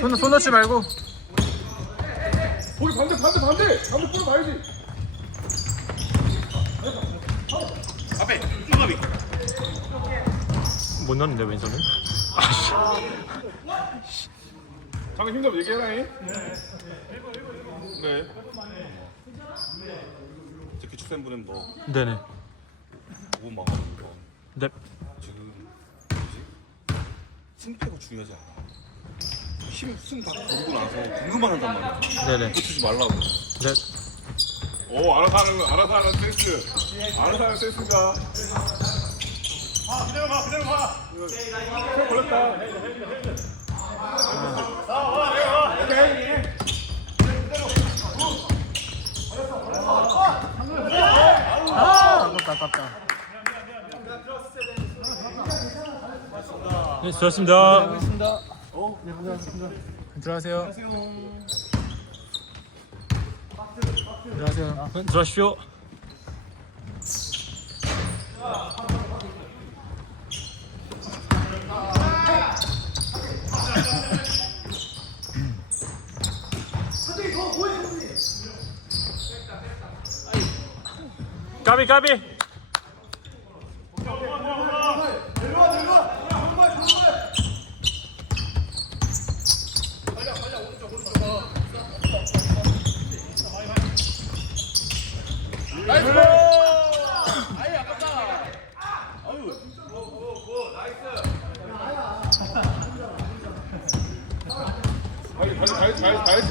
손, 손 넣지 말고. 거기 반대 반대 반대. 반대 뿌려 봐야지. 앞에 손잡이. 못 넣는데 왼손은? 아씨. 아, 잠깐 힘좀 얘기해라잉. 네. 저 기축센 너 네네. 보고 막아보니까 네. 지금 뭐지? 승패가 중요하지 않아. 힘숨다 부르고 나서 궁금만 한단 말이야. 네네. 붙이지 말라고. 네. 오 알아서 하는 알아서 하는 센스. 알아서 하는 센스가? 아 그대로 가 그대로 가 걸렸다 아깝다, 아깝다. 네, 수고하셨습니다. 수고하셨습니다. 네, 고생하셨습니다. 들어가세요. 들어가세요. 네, 들어가십시오. 까비 까비.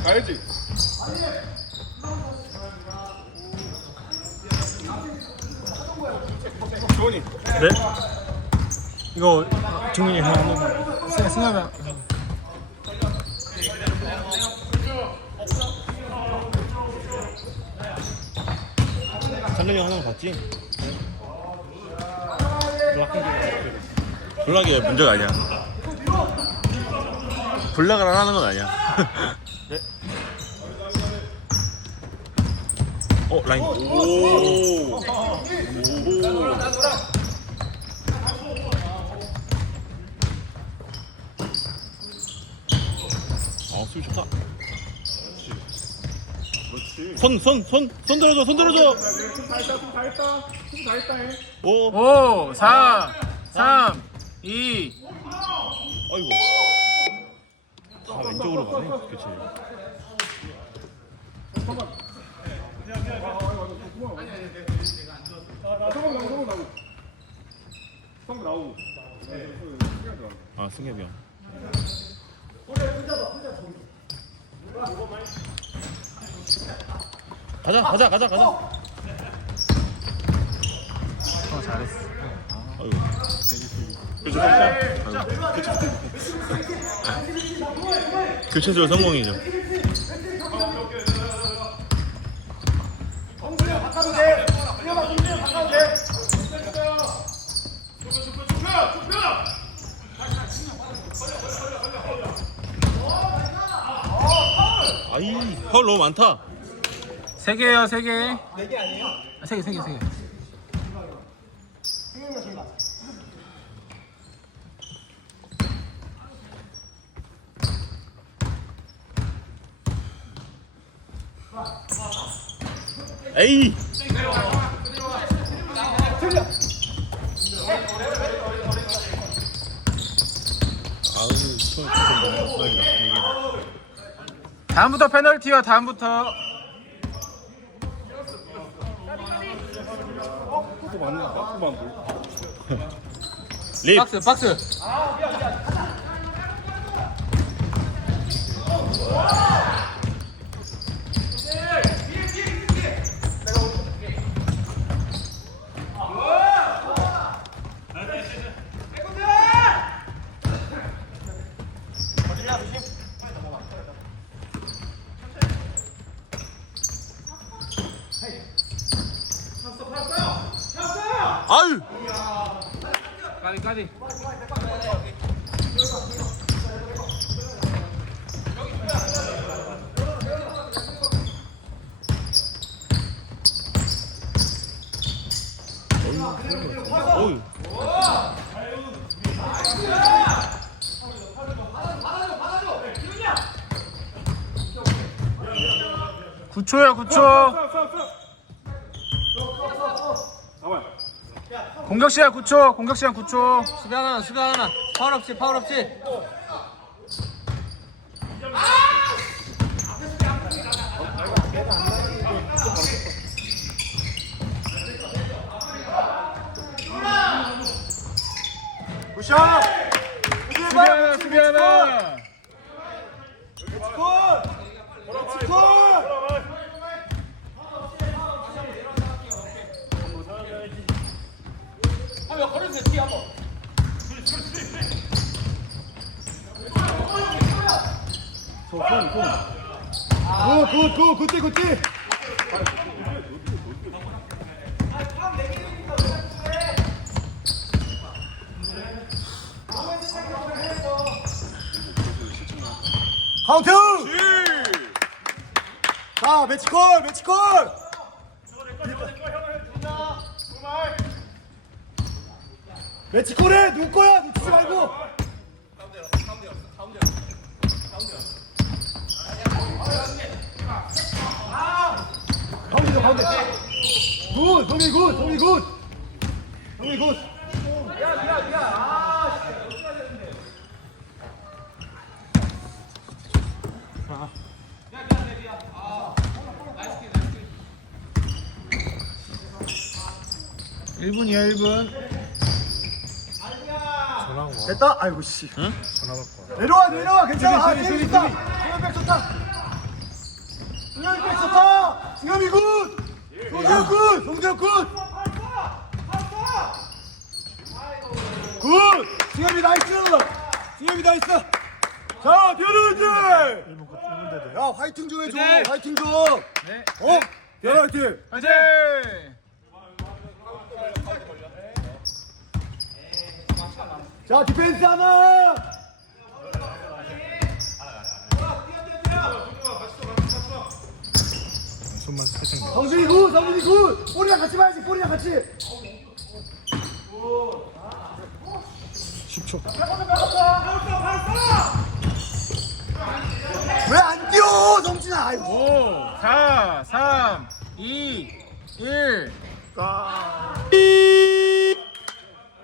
가야지 주원이 네. 이거 종민이 형 한번 생- 생각나. 상근이 하나 봤지? 블락이 문제가 아니야 블락을 안 하는 건 아니야 네. 어 라인 오 아, 술 좋다. 그렇지 손, 손, 손, 손 들어줘, 손 들어줘. 다 했다 다 했다 다 했다 해 오, 5, 4, 3, 2. 아이고. 아, 왼쪽으로 가네. 그치. 아 성공 아, 승엽이 형. 가자, 가자, 가자, 가자. 어, 잘했어. 아이고. 교체 성공. 교체조 성공이죠. 헐 너무 많다. 세 개요, 세 개. 네개 아니에요? 세 개, 세 개, 세 개. 에이. 아우, 처음 처음 다음부터 페널티와 다음부터 맞나 립. 박스, 박스. 아유. 까비 까비. 어이. 구초야 구초. 공격 시간 9초 공격 시간 9초. 수비 하나 수비 하나. 파울 없이 파울 없이. 굿샷! 수비 하나. 수비 하나 굿 굿 굿 굿띠 굿띠. 카운트! 자 매치콜 매치콜 매치콜해 누구 거야? 놓치지 말고. 가운데 가운데 굿 성민 굿 성민 굿. 성민 굿. 일분이야 1분 됐다 아이고 씨 전화 받고 내려와 내려와 괜찮아 아 수비, 수비, 수비. 백 좋다 승현이 백 좋다 승현이 굿 송재혁 굿 송재혁 굿 굿! 승현이 나이스! 승현이 나이스! 자, 변호인들! 1분 끝 1분 대대 야, 화이팅 좀 해줘! 네. 화이팅 좀! 네 어? 변호 화이팅! 화이팅 자, 디펜스 하나! 손만 살짝 내 성준이 굿! 성준이 굿! 볼이랑 같이 봐야지, 볼이랑 같이! 10초 왜 안 뛰어, 성준아! 아이고. 5 4 3 2 1 아.